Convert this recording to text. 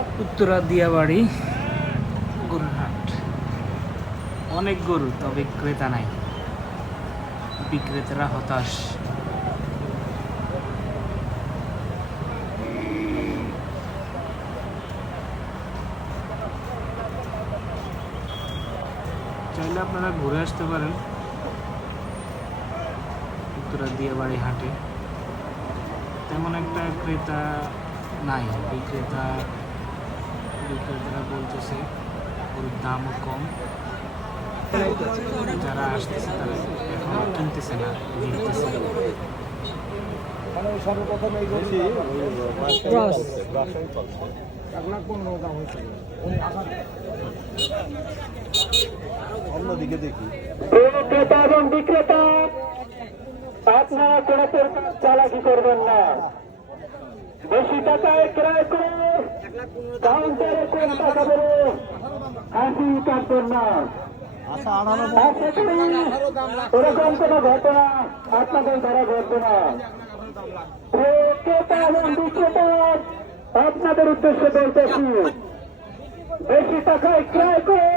উত্তরা দিয়াবাড়ি গরুর হাট। অনেক গরু, তবে ক্রেতা নাই, বিক্রেতারা হতাশ। চাইলে আপনারা ঘুরে আসতে পারেন উত্তরা দিয়াবাড়ি হাটে। তেমন একটা ক্রেতা নাই, বিক্রেতারা বলতেছে গরুর দামও কম। যারা আসতেছে তারা এখনো কিনতেছে না, নিতেছে। সর্বপ্রথম এই অন্যদিকে দেখি ক্রেতা এবং বিক্রেতা, আপনারা কোনো প্রকার চালাকি করবেন না। বেশি টাকায় ক্রয় করে কাউন্টারে কম টাকা বলে হাসি কাটবেন না। ওরকম কোনো ঘটনা আপনাদের দ্বারা ঘটবে না। ক্রেতা এবং বিক্রেতা, আপনাদের উদ্দেশ্যে বলতেছি, বেশি টাকায় ক্রয় করে